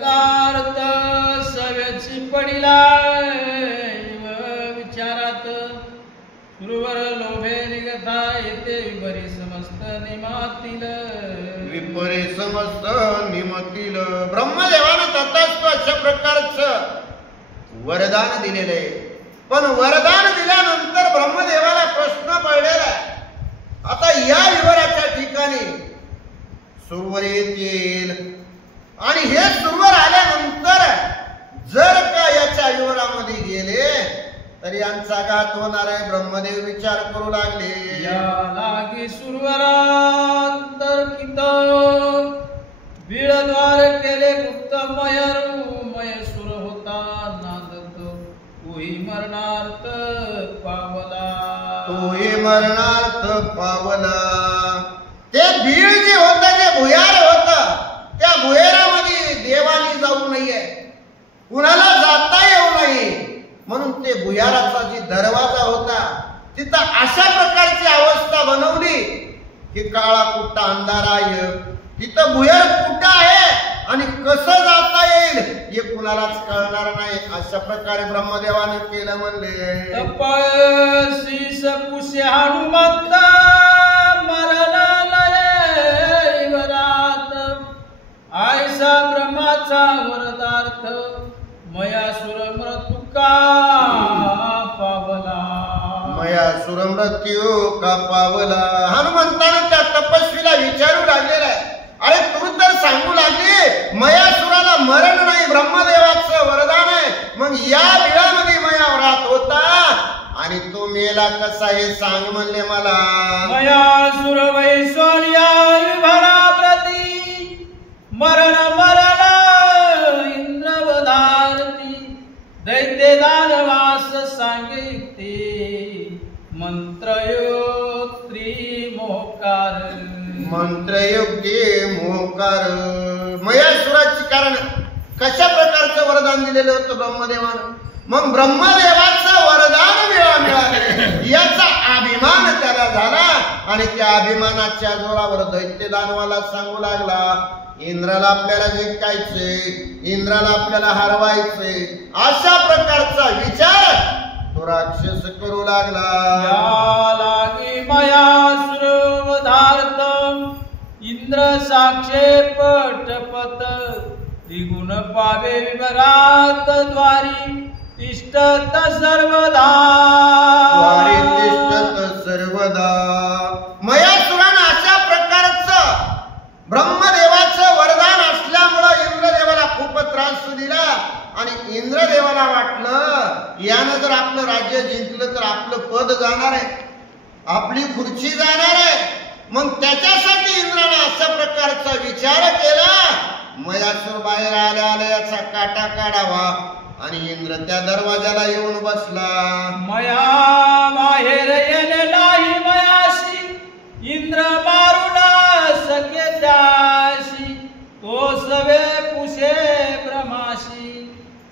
Garth सवेची पडिला विचारात सुरवर लोभे निगता येते विपरी समस्त निमातील ब्रह्मदेवानं तथास्तु अशा प्रकारचं वरदान दिलेलं आहे. पण वरदान दिल्यानंतर ब्रह्मदेवाला प्रश्न पडलेला आहे, आता या विवराच्या ठिकाणी सुरवर येतील आणि हे सुरवर आल्यानंतर जर का याच्या विवरामध्ये गेले तर यांचा घात होणार आहे. ब्रह्मदेव विचार करू लागले, या लागी सुरवरांतर्कित बीळद्वार केले गुप्त मय सुर होता नादत तोही मरणार्थ पावला. ते बीळ जे होत, जे भुयार होत, त्या भुयारामध्ये देवानी जाऊ नये, कुणाला जाता येऊ नये म्हणून ते भुयाराचा जी दरवाजा होता तिथं अशा प्रकारची अवस्था बनवली की काळा कुठं अंधार आहे, तिथं भुयार कुठं आहे आणि कसं जाता येईल हे कुणालाच कळणार नाही. अशा प्रकारे ब्रह्मदेवाने केलं. म्हणले तपस्वी सकुशे हनुमंत मरणालय वरात आयसा ब्रह्माचा वरदार्थ मयासुर मृत्यू का पावला. हनुमंताने त्या तपस्वीला विचारू लागलेला आहे, अरे तू तर सांगू लागली मयासुराला मरण नाही, ब्रह्मदेवाचं वरदान आहे, मग या बिळामध्ये मयावरात होता आणि तो मेला कसा हे सांग म्हणले मला. मयासुर वैश्वर्या विभरा प्रती मरण इंद्रवधारती दैत्य दानवास सांगे ते मंत्रयोग्य मोकार. मयासुराची कारण कशा प्रकारचं वरदान दिलेलं होतं ब्रह्मदेवानं, मग ब्रह्मदेवाचं वरदान मिळाले याचा अभिमान त्याला झाला आणि त्या अभिमानाच्या जोरावर दैत्य दानवाला सांगू लागला, इंद्राला आपल्याला जिंकायचे, इंद्राला आपल्याला हरवायचे, अशा प्रकारचा विचार तो राक्षस करू लागला. इंद्र साक्षे पटपत त्रिगुण पावे विभरात द्वारी तिष्ठत सर्वदा. मयासुरानं अशा प्रकारचं ब्रह्मदेवाचं वरदान असल्यामुळं इंद्रदेवाला खूप त्रास दिला आणि इंद्रदेवाला वाटलं यानं जर आपलं राज्य जिंकलं तर आपलं पद जाणार आहे, आपली खुर्ची जाणार आहे. मग त्याच्यासाठी इंद्राने अशा प्रकारचा विचार केला, मयासुर बाहेर आल्या आल्या याचा काटा काढावा आणि इंद्र त्या दरवाजाला येऊन बसला. मया बाहेर येणे नाही मयाशी, इंद्र मारुला सके त्याशी, तो सवे पुषे ब्रह्माशी,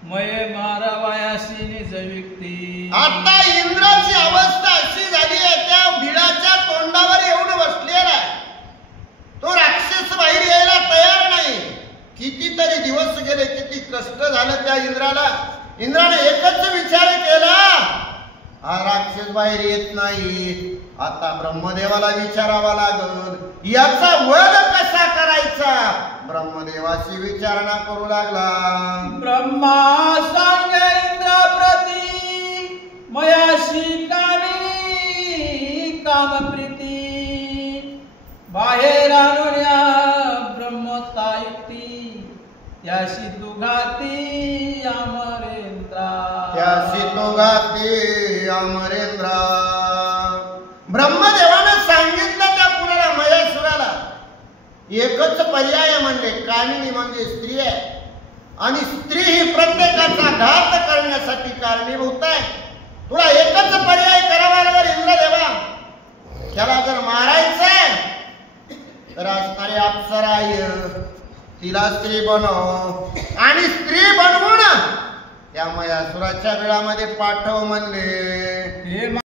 मये मारावयाशी निज व्यक्ती. आता इंद्राची अवस्था अशी झाली आहे, त्या बिळाच्या तोंडावर येऊन बसलेला आहे, तो राक्षस बाहेर यायला तयार नाही. कितीतरी दिवस गेले, किती कष्ट झालं त्या इंद्राला. इंद्राने एकच विचार केला, हा राक्षस बाहेर येत नाही, आता ब्रह्मदेवाला विचारावा लागल याचा वध कसा करायचा. ब्रह्मदेवाची विचारणा करू लागला. ब्रह्मा सांगे इंद्र प्रती मयाशी कामिनी कामप्रीती, बाहेर आणूया ब्रह्मता युक्ती त्याशी तुघाती अमरेंद्रा. ब्रह्मदेवानं सांगितलं त्या कुणाला, मयासुराला एकच पर्याय म्हणजे कामिनी म्हणजे स्त्री आहे आणि स्त्री ही प्रत्येकाचा घात करण्यासाठी कारणीभूत आहे. तुला एकच पर्याय करावा लागेल इंद्रदेवा, त्याला जर मारायचंय तर असणारी अप्सरा आहे, तिला स्त्री बनव आणि स्त्री बनवून त्या मयासुराच्या बिळामध्ये पाठव म्हणले.